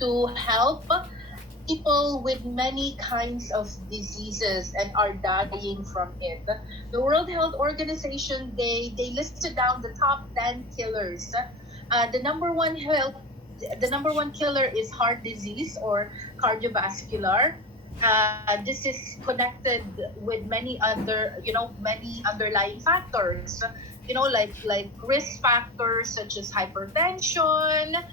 to help people with many kinds of diseases and are dying from it. The World Health Organization, they listed down the top 10 killers. The number one killer is heart disease or cardiovascular. This is connected with many underlying factors. Like risk factors such as hypertension,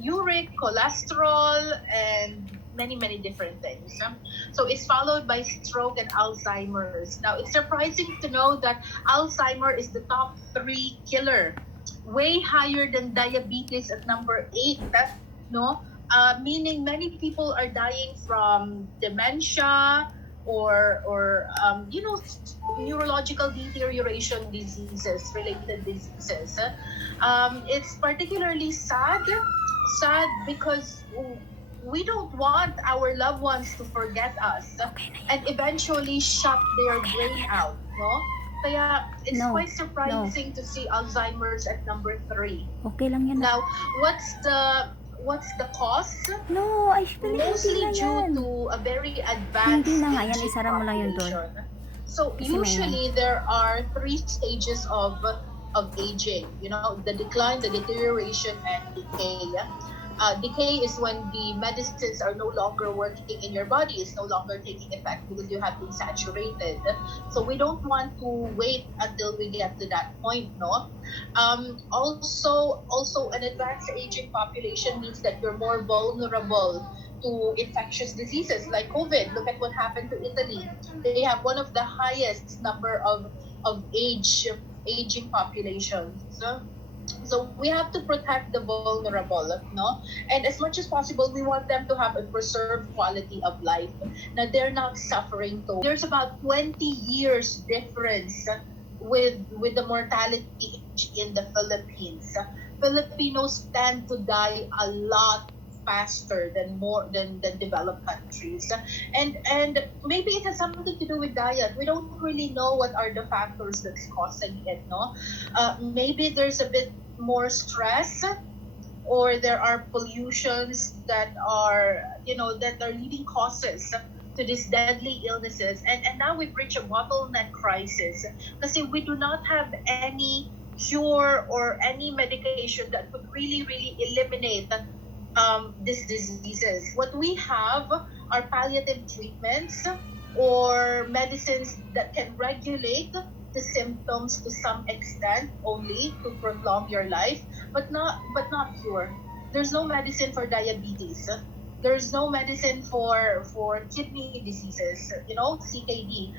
uric, cholesterol, and many different things. So it's followed by stroke and Alzheimer's. Now it's surprising to know that Alzheimer is the top three killer, way higher than diabetes at number 8. No, meaning many people are dying from dementia or neurological deterioration diseases, related diseases. It's particularly sad because we don't want our loved ones to forget us and eventually shut their brain out, no? Kaya it's No, quite surprising to see Alzheimer's at number 3. Okay lang yan. Now, what's the cause? No, I feel Mostly hindi na due yan. to a very advanced Hindi na nga yan, aging isara mo lang yun doon. population. So Kasi may- usually there are 3 stages of aging. The decline, the deterioration, and decay. Decay is when the medicines are no longer working in your body, it's no longer taking effect because you have been saturated. So we don't want to wait until we get to that point, no? Also an advanced aging population means that you're more vulnerable to infectious diseases like COVID. Look at what happened to Italy. They have one of the highest number of aging populations. So we have to protect the vulnerable, no? And as much as possible, we want them to have a preserved quality of life. Now, they're not suffering too. There's about 20 years difference with the mortality age in the Philippines. Filipinos tend to die a lot faster than developed countries, and maybe it has something to do with diet. We don't really know what are the factors that's causing it, no? Maybe there's a bit more stress, or there are pollutions that are leading causes to these deadly illnesses, and now we've reached a bottleneck crisis because we do not have any cure or any medication that could really eliminate these diseases. What we have are palliative treatments or medicines that can regulate the symptoms to some extent only to prolong your life, but not cure. There's no medicine for diabetes. There's no medicine for kidney diseases, CKD.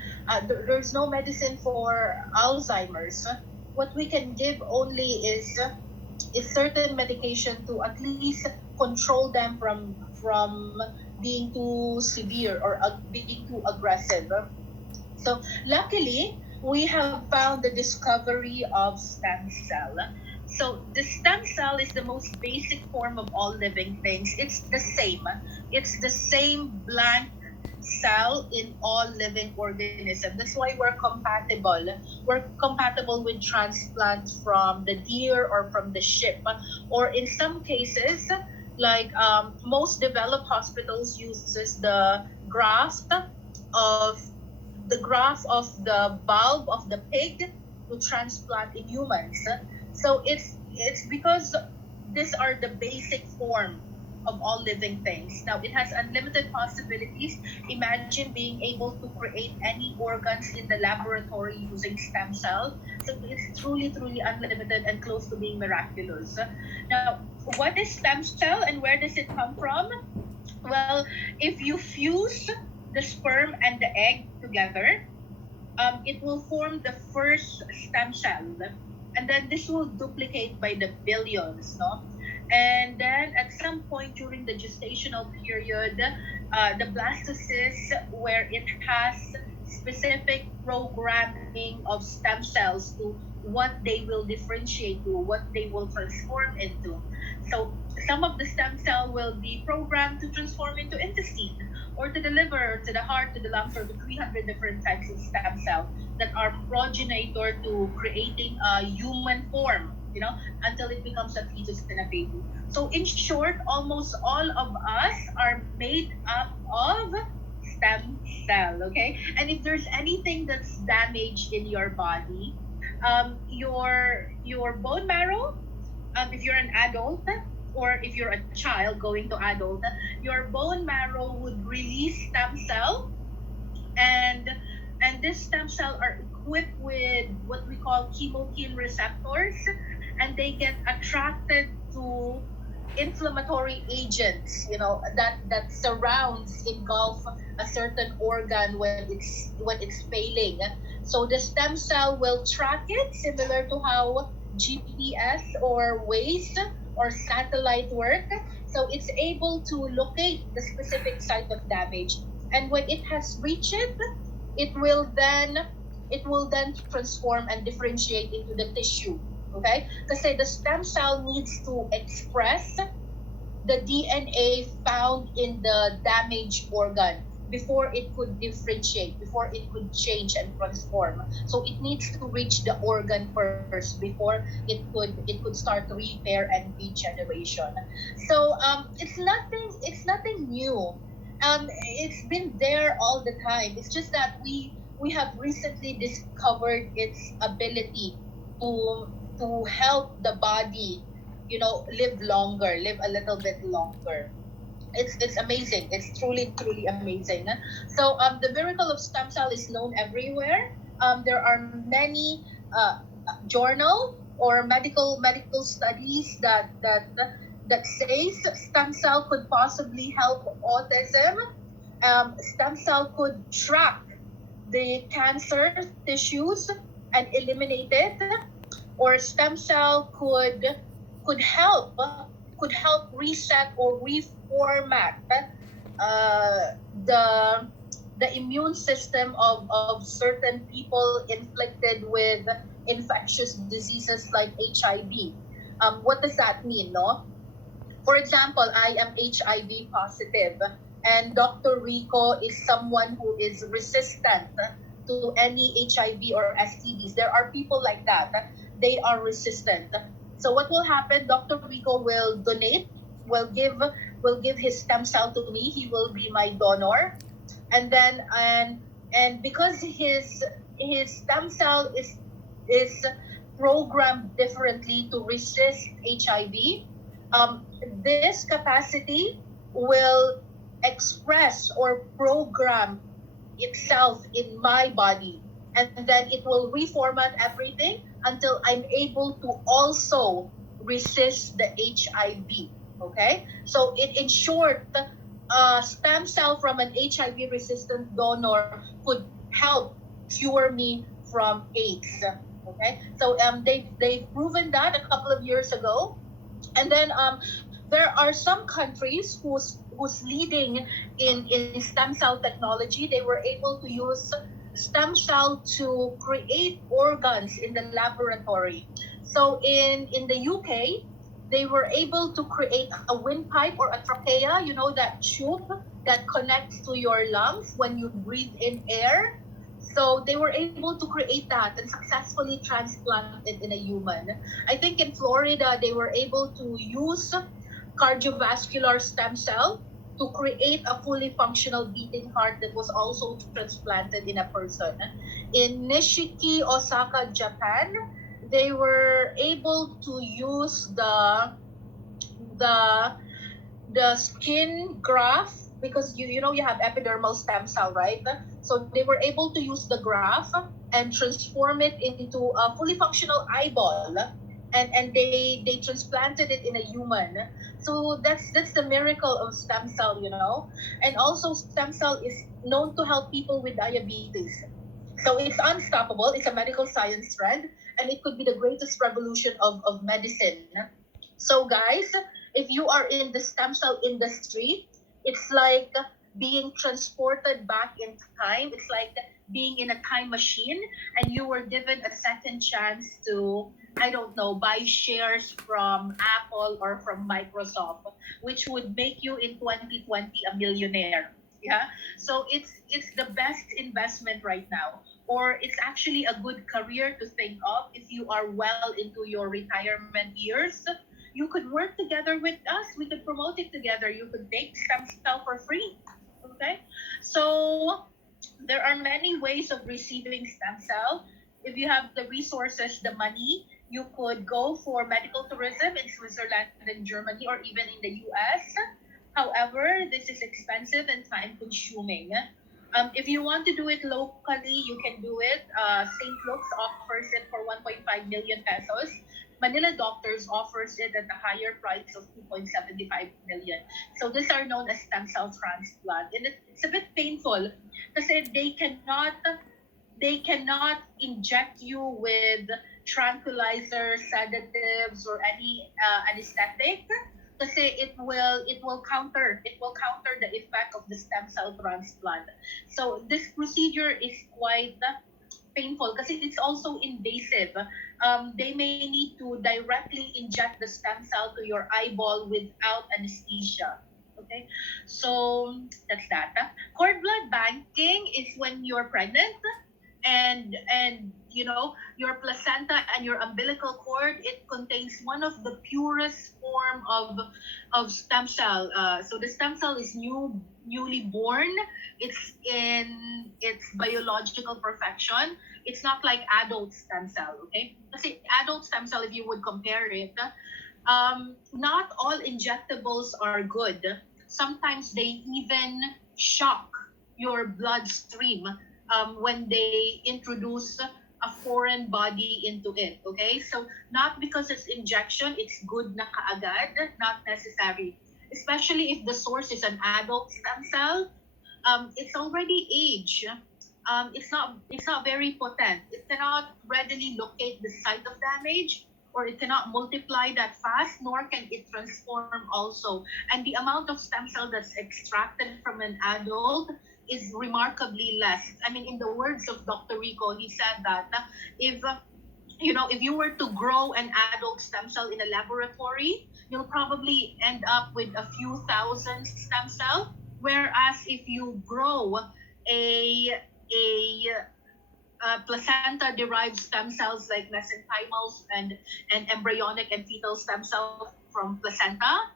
There's no medicine for Alzheimer's. What we can give only is certain medication to at least control them from being too severe or being too aggressive. So luckily, we have found the discovery of stem cell. So the stem cell is the most basic form of all living things. It's the same blank cell in all living organisms. That's why we're compatible. We're compatible with transplants from the deer or from the sheep. Or in some cases, like most developed hospitals uses the graft of the bulb of the pig to transplant in humans. So it's because these are the basic form of all living things. Now, it has unlimited possibilities. Imagine being able to create any organs in the laboratory using stem cell. So it's truly unlimited and close to being miraculous. Now, what is stem cell and where does it come from? Well, if you fuse the sperm and the egg together, it will form the first stem cell. And then this will duplicate by the billions, no? And then at some point during the gestational period, the blastocyst, where it has specific programming of stem cells to what they will differentiate to, what they will transform into. So some of the stem cell will be programmed to transform into intestine, or to the liver, or to the heart, to the lungs, or to 300 different types of stem cell that are progenitor to creating a human form, until it becomes a fetus and a baby. So in short, almost all of us are made up of stem cell. Okay, and if there's anything that's damaged in your body, your bone marrow, if you're an adult or if you're a child going to adult, your bone marrow would release stem cell, and this stem cell are equipped with what we call chemokine receptors, and they get attracted to inflammatory agents, that surrounds, engulf a certain organ when it's failing. So the stem cell will track it, similar to how GPS or Waze or satellite work. So it's able to locate the specific site of damage, and when it has reached it, it will then it will then transform and differentiate into the tissue. Okay, because the stem cell needs to express the DNA found in the damaged organ before it could differentiate, before it could change and transform. So it needs to reach the organ first before it could start repair and regeneration. So it's nothing new. It's been there all the time. It's just that we have recently discovered its ability to help the body, live longer, live a little bit longer. It's amazing. It's truly amazing. So the miracle of stem cell is known everywhere. There are many journal or medical studies that says stem cell could possibly help autism. Stem cell could track the cancer tissues and eliminate it, or stem cell could help reset or reformat uh, the the immune system of certain people inflicted with infectious diseases like HIV. What does that mean, no? For example, I am HIV positive, and Dr. Rico is someone who is resistant to any HIV or STDs. There are people like that. They are resistant. So what will happen? Dr. Rico will donate, will give will give his stem cell to me. He will be my donor, and then and because his stem cell is programmed differently to resist HIV, this capacity will express or program itself in my body, and then it will reformat everything until I'm able to also resist the HIV. Okay, so in short, stem cell from an HIV resistant donor could help cure me from AIDS. Okay, so they've proven that a couple of years ago. And then there are some countries who's leading in stem cell technology. They were able to use stem cell to create organs in the laboratory. So in the UK, they were able to create a windpipe or a trachea, that tube that connects to your lungs when you breathe in air. So they were able to create that and successfully transplant it in a human. I think in Florida, they were able to use cardiovascular stem cell to create a fully functional beating heart that was also transplanted in a person. In Nishiki, Osaka, Japan, they were able to use the the skin graft, because you have epidermal stem cell, right? So they were able to use the graft and transform it into a fully functional eyeball, and they transplanted it in a human. So that's the miracle of stem cell, and also stem cell is known to help people with diabetes. So it's unstoppable. It's a medical science trend, and it could be the greatest revolution of medicine. So, guys, if you are in the stem cell industry, it's like being transported back in time. It's like being in a time machine, and you were given a second chance to, I don't know, buy shares from Apple or from Microsoft, which would make you in 2020 a millionaire. Yeah. So it's the best investment right now, or it's actually a good career to think of if you are well into your retirement years. you could work together with us. We could promote it together. You could take stem cell for free. Okay, so there are many ways of receiving stem cell. If you have the resources, the money, you could go for medical tourism in Switzerland and Germany or even in the US. However, this is expensive and time consuming. If you want to do it locally, you can do it. St. Luke's offers it for 1.5 million pesos. Manila Doctors offers it at a higher price of 2.75 million. So these are known as stem cell transplant. And it's a bit painful because they cannot inject you with tranquilizers, sedatives, or any anesthetic. Kasi it will counter the effect of the stem cell transplant. So this procedure is quite painful because it's also invasive. They may need to directly inject the stem cell to your eyeball without anesthesia. Okay, so that's that. Cord blood banking is when you're pregnant and your placenta and your umbilical cord, it contains one of the purest form of stem cell. So the stem cell is newly born. It's in its biological perfection. It's not like adult stem cell. Okay, kasi adult stem cell, if you would compare it, not all injectables are good. Sometimes they even shock your bloodstream when they introduce a foreign body into it. Okay, so not because it's injection, it's good na kaagad, not necessary. Especially if the source is an adult stem cell, it's already aged. It's not very potent. It cannot readily locate the site of damage, or it cannot multiply that fast, nor can it transform also. And the amount of stem cell that's extracted from an adult is remarkably less. I mean, in the words of Dr. Rico, he said that if if you were to grow an adult stem cell in a laboratory, you'll probably end up with a few thousand stem cell. Whereas if you grow a placenta derived stem cells like mesenchymals and embryonic and fetal stem cell from placenta,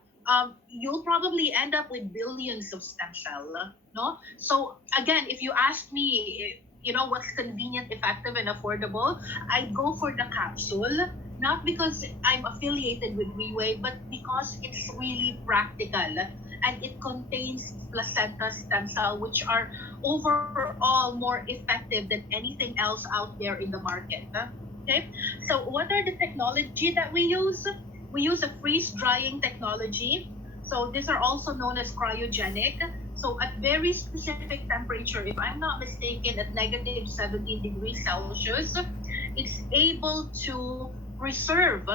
you'll probably end up with billions of stem cell. No? So again, if you ask me, what's convenient, effective, and affordable, I go for the capsule, not because I'm affiliated with Reway, but because it's really practical and it contains placenta stem cell, which are overall more effective than anything else out there in the market. Okay, so what are the technology that we use? We use a freeze drying technology. So these are also known as cryogenic. So at very specific temperature, if I'm not mistaken, at negative 17 degrees Celsius, it's able to preserve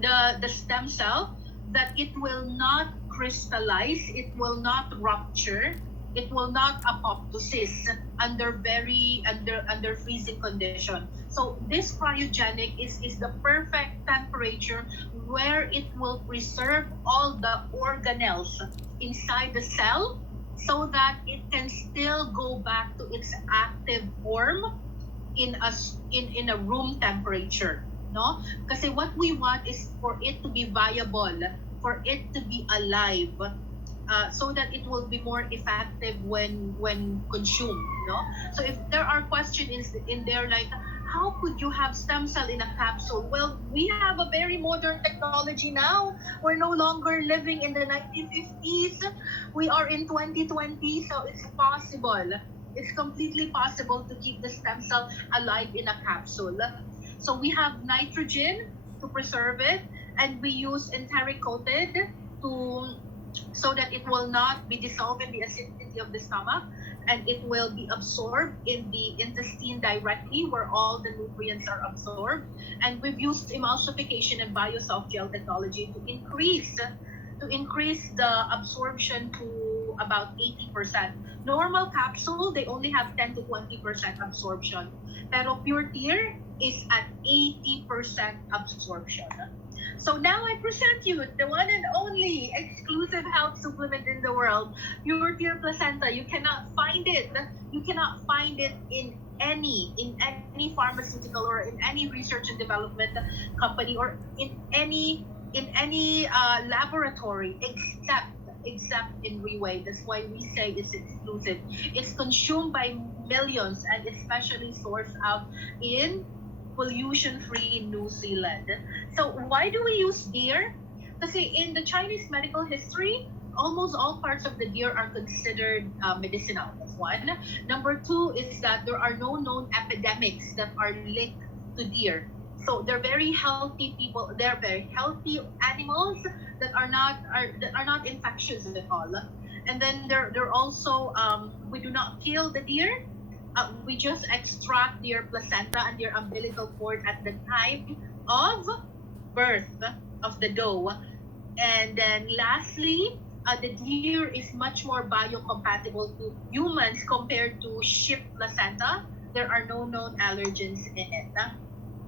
the stem cell, that it will not crystallize, it will not rupture, it will not apoptosis under freezing condition. So this cryogenic is the perfect temperature where it will preserve all the organelles inside the cell so that it can still go back to its active form in a room temperature, no? Kasi what we want is for it to be viable, for it to be alive, so that it will be more effective when consumed, no? So if there are questions in there like, how could you have stem cell in a capsule? Well, we have a very modern technology now. We're no longer living in the 1950s. We are in 2020, so it's possible. It's completely possible to keep the stem cell alive in a capsule. So we have nitrogen to preserve it, and we use enteric coated to so that it will not be dissolved in the acidity of the stomach, and it will be absorbed in the intestine directly where all the nutrients are absorbed. And we've used emulsification and biosoft gel technology to increase the absorption to about 80%. Normal capsule, they only have 10 to 20% absorption. Pero Pure Tear is at 80% absorption. So now I present you the one and only exclusive health supplement in the world, Pure Tear Placenta. You cannot find it. You cannot find it in any pharmaceutical or in any research and development company or in any in any laboratory except in Reway. That's why we say it's exclusive. It's consumed by millions and especially sourced out in pollution-free New Zealand. So why do we use deer? Because in the Chinese medical history, almost all parts of the deer are considered medicinal. That's one. Number two is that there are no known epidemics that are linked to deer. So they're very healthy people. They're very healthy animals that are not infectious at all. And then they're also we do not kill the deer. We just extract their placenta and their umbilical cord at the time of birth of the doe. And then lastly, the deer is much more biocompatible to humans compared to sheep placenta. There are no known allergens in it.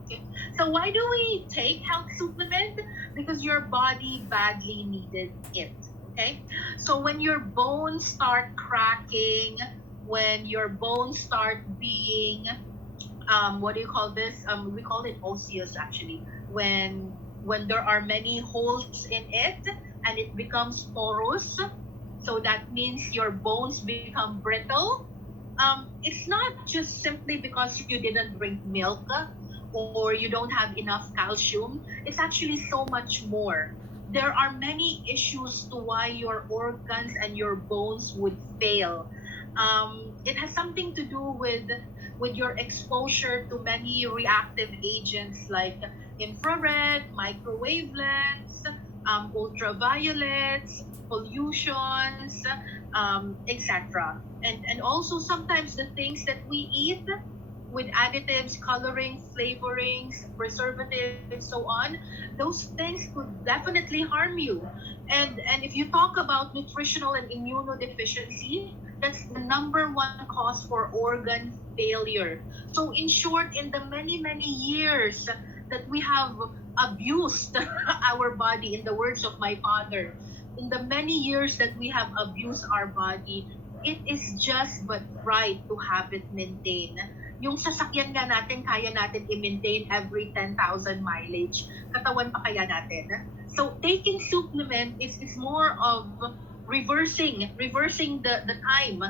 Okay. So why do we take health supplement? Because your body badly needed it. Okay. So when your bones start cracking, when your bones start being what do you call this? We call it osseous actually. When there are many holes in it and it becomes porous, so that means your bones become brittle. It's not just simply because you didn't drink milk or you don't have enough calcium. It's actually so much more. There are many issues to why your organs and your bones would fail. It has something to do with your exposure to many reactive agents like infrared, microwave lens, ultraviolets, pollutions, etc. And also sometimes the things that we eat with additives, coloring, flavorings, preservatives, so on, those things could definitely harm you. And if you talk about nutritional and immunodeficiency, that's the number one cause for organ failure. So in short, in the many years that we have abused our body, in the words of my father, in the many years that we have abused our body, it is just but right to have it maintained. Yung sasakyan nga natin, kaya natin i-maintain every 10,000 mileage. Katawan pa kaya natin? So taking supplement is more of reversing the time.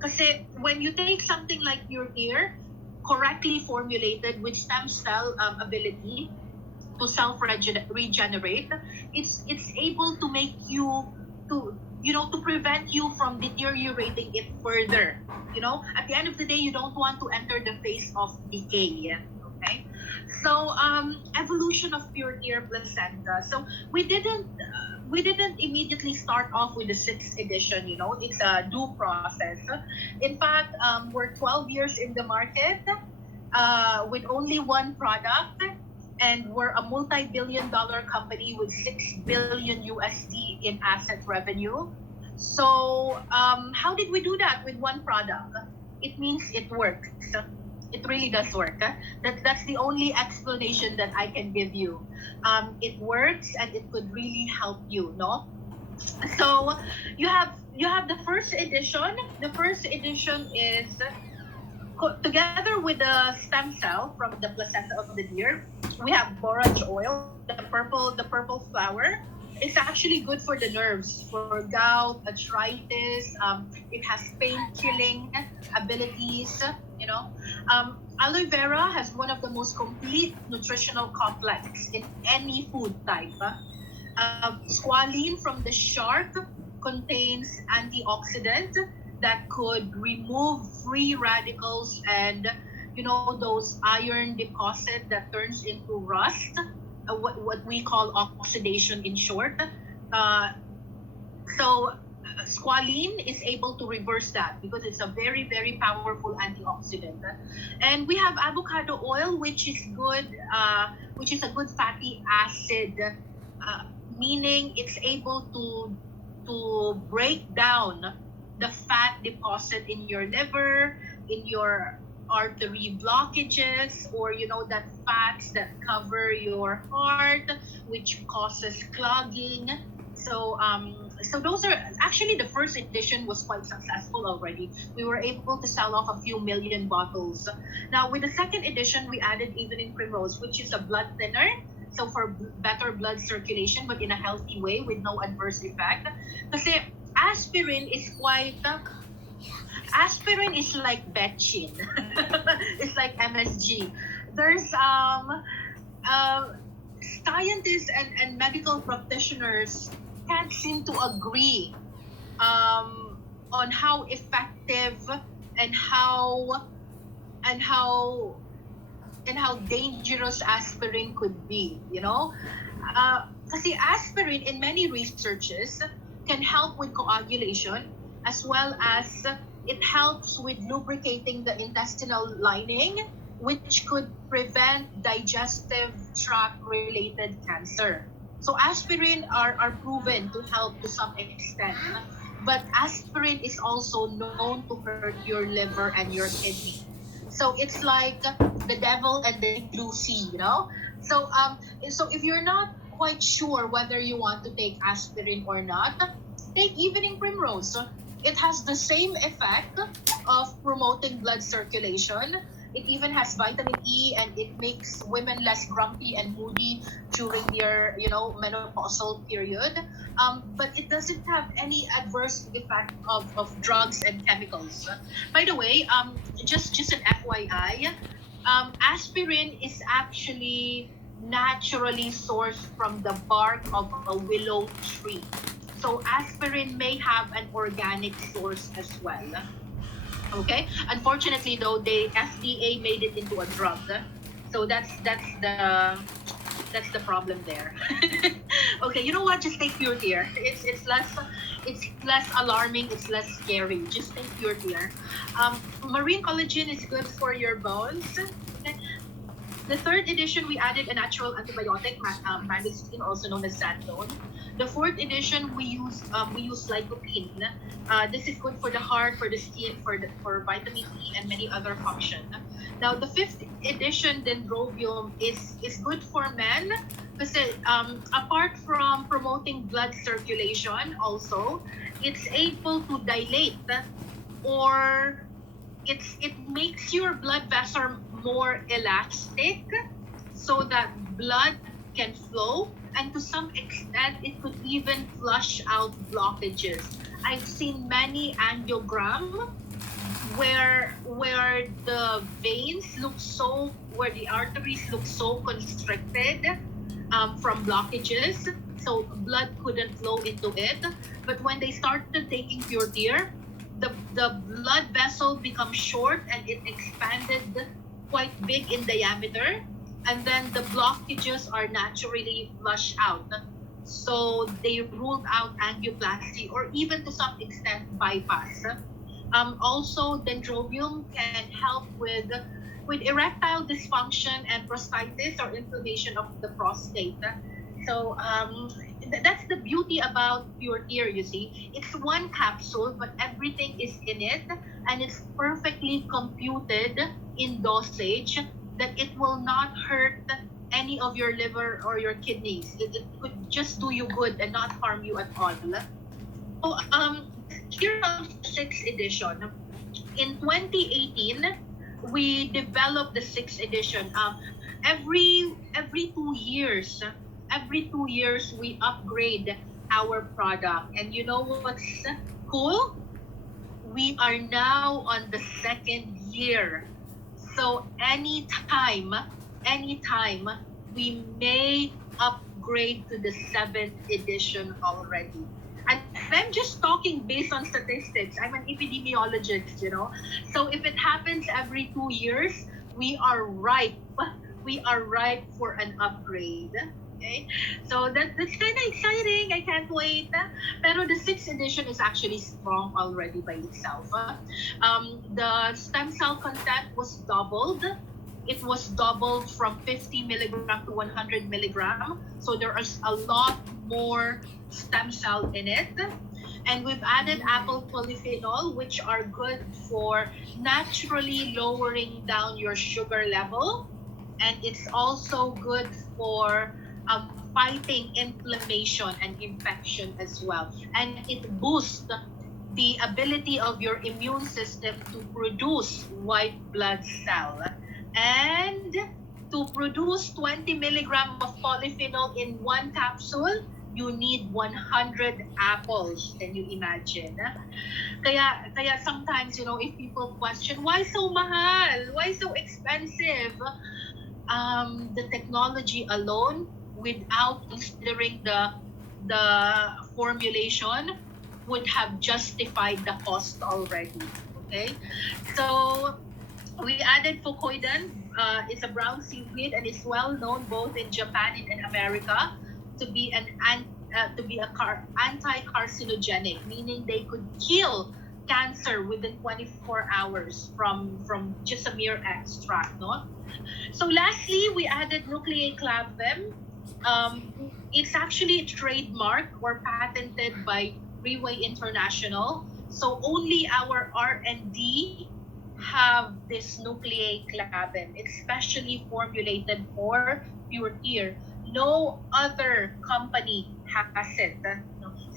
Kasi when you take something like your ear, correctly formulated with stem cell ability to regenerate, it's able to make you to to prevent you from deteriorating it further. At the end of the day, you don't want to enter the phase of decay. Okay, so evolution of pure ear placenta. So we didn't immediately start off with the sixth edition. It's a due process. In fact, we're 12 years in the market with only one product, and we're a multi-billion-dollar company with 6 billion USD in asset revenue. So how did we do that with one product? It means it works. It really does work. That's the only explanation that I can give you. It works and it could really help you, no? So you have the first edition. The first edition is together with the stem cell from the placenta of the deer. We have borage oil, the purple flower. It's actually good for the nerves, for gout, arthritis. It has pain killing abilities. Aloe vera has one of the most complete nutritional complex in any food type. Squalene from the shark contains antioxidant that could remove free radicals and those iron deposit that turns into rust, what we call oxidation in short. Uh, so squalene is able to reverse that because it's a very very powerful antioxidant. And we have avocado oil, which is good, which is a good fatty acid, uh, meaning it's able to break down the fat deposit in your liver, in your artery blockages, or that fats that cover your heart, which causes clogging. So those are actually, the first edition was quite successful already. We were able to sell off a few million bottles. Now with the second edition, we added evening primrose, which is a blood thinner. So for better blood circulation, but in a healthy way with no adverse effect. Kasi aspirin is quite aspirin is like betchin. It's like MSG. There's uh, scientists and medical practitioners can't seem to agree on how effective and and how how dangerous aspirin could be, you know? Kasi aspirin in many researches can help with coagulation as well as it helps with lubricating the intestinal lining, which could prevent digestive tract related cancer. So aspirin are proven to help to some extent, but aspirin is also known to hurt your liver and your kidney. So it's like the devil and the deep blue sea, you know? So if you're not quite sure whether you want to take aspirin or not, take evening primrose. It has the same effect of promoting blood circulation. It even has vitamin E and it makes women less grumpy and moody during their, menopausal period. But it doesn't have any adverse effect of drugs and chemicals. By the way, just an FYI, aspirin is actually naturally sourced from the bark of a willow tree. So aspirin may have an organic source as well. Okay. Unfortunately, though, the FDA made it into a drug, so that's the problem there. Okay, you know what? Just take pure tear. It's less alarming. It's less scary. Just take pure tear. Marine collagen is good for your bones. Okay. The third edition, we added a natural antibiotic, mangosteen, also known as sandone. The fourth edition, we use lycopene. This is good for the heart, for the skin, for vitamin E, and many other function. Now, the fifth edition, dendrobium, is good for men because apart from promoting blood circulation, also it's able to dilate or it makes your blood vessel more elastic so that blood can flow, and to some extent it could even flush out blockages. I've seen many angiogram where the veins look so where the arteries look so constricted from blockages, so blood couldn't flow into it. But when they started taking pure tear, the blood vessel becomes short and it expanded quite big in diameter, and then the blockages are naturally flushed out. So they ruled out angioplasty or even to some extent bypass. Also, dendrobium can help with erectile dysfunction and prostatitis or inflammation of the prostate. So that's the beauty about pure tear. You see, it's one capsule, but everything is in it, and it's perfectly computed in dosage that it will not hurt any of your liver or your kidneys. It could just do you good and not harm you at all. So here comes the sixth edition. In 2018, we developed the sixth edition. Every 2 years we upgrade our product. And you know what's cool? We are now on the second year. So anytime we may upgrade to the seventh edition already. And I'm just talking based on statistics. I'm an epidemiologist. So if it happens every 2 years, we are ripe. We are ripe for an upgrade. Okay? So that's kind of exciting. I can't wait. Pero the sixth edition is actually strong already by itself. The stem cell content was doubled. It was doubled from 50 milligram to 100 milligram. So there is a lot more stem cell in it. And we've added apple polyphenol, which are good for naturally lowering down your sugar level. And it's also good for fighting inflammation and infection as well. And it boosts the ability of your immune system to produce white blood cell. And To produce 20 milligram of polyphenol in one capsule, you need 100 apples. Can you imagine? Kaya sometimes, if people question, why so mahal? Why so expensive? The technology alone, without considering the formulation, would have justified the cost already. Okay, so we added fukoidan. It's a brown seaweed and is well known both in Japan and in America to be anti-carcinogenic, meaning they could kill cancer within 24 hours from just a mere extract. No, so lastly, we added nucleate clavim. It's actually trademarked or patented by Freeway International. So only our R&D have this nucleate clavin. It's specially formulated for pure ear. No other company has it.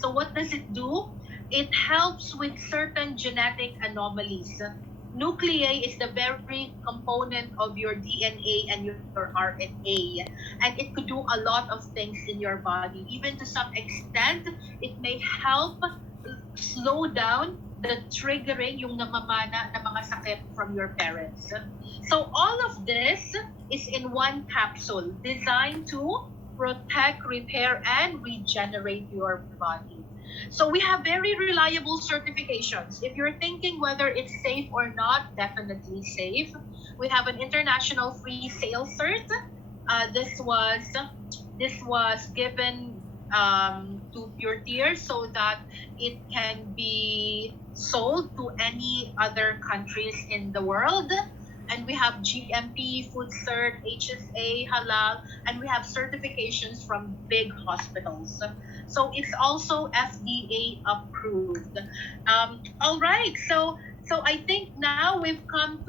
So what does it do? It helps with certain genetic anomalies. Nuclei is the very component of your DNA and your RNA, and it could do a lot of things in your body. Even to some extent, it may help slow down the triggering yung namamana na mga sakit from your parents. So all of this is in one capsule designed to protect, repair, and regenerate your body. So we have very reliable certifications. If you're thinking whether it's safe or not, definitely safe. We have an international free sale cert. This was given to Pure Tears so that it can be sold to any other countries in the world. And we have GMP, Food Cert, HSA, Halal, and we have certifications from big hospitals. So it's also FDA approved. All right, so I think now we've come